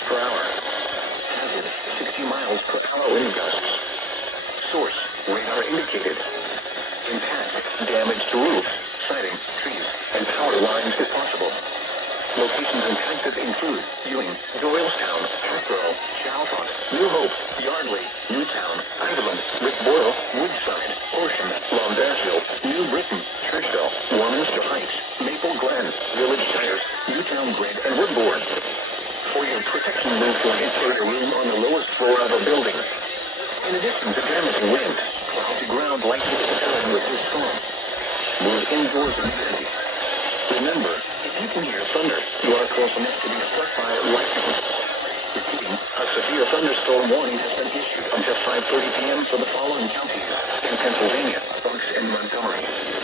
miles per hour. Hazard, 60 miles per hour wind gusts. Source, radar indicated. Impact, damage to roofs, siding, trees, and power lines if possible. Locations impacted include Ewing, Doylestown, Hackborough, Chalfont, New Hope, Yardley, Newtown, Ireland, Rickboyle, Woodside, Horsham, Londasville, New Britain, Churchville, Warminster Heights, Maple Glen, Village Tires, Newtown Grid, and Woodbourne. For your protection, move to an interior room on the lowest floor of a building. In addition to damaging wind, cloudy ground likely to occur with this storm. Move indoors immediately. Remember, if you can hear thunder, you are close enough to be struck by lightning. Repeating, a severe thunderstorm warning has been issued until 5:30 p.m. for the following counties in Pennsylvania, Bucks, and Montgomery.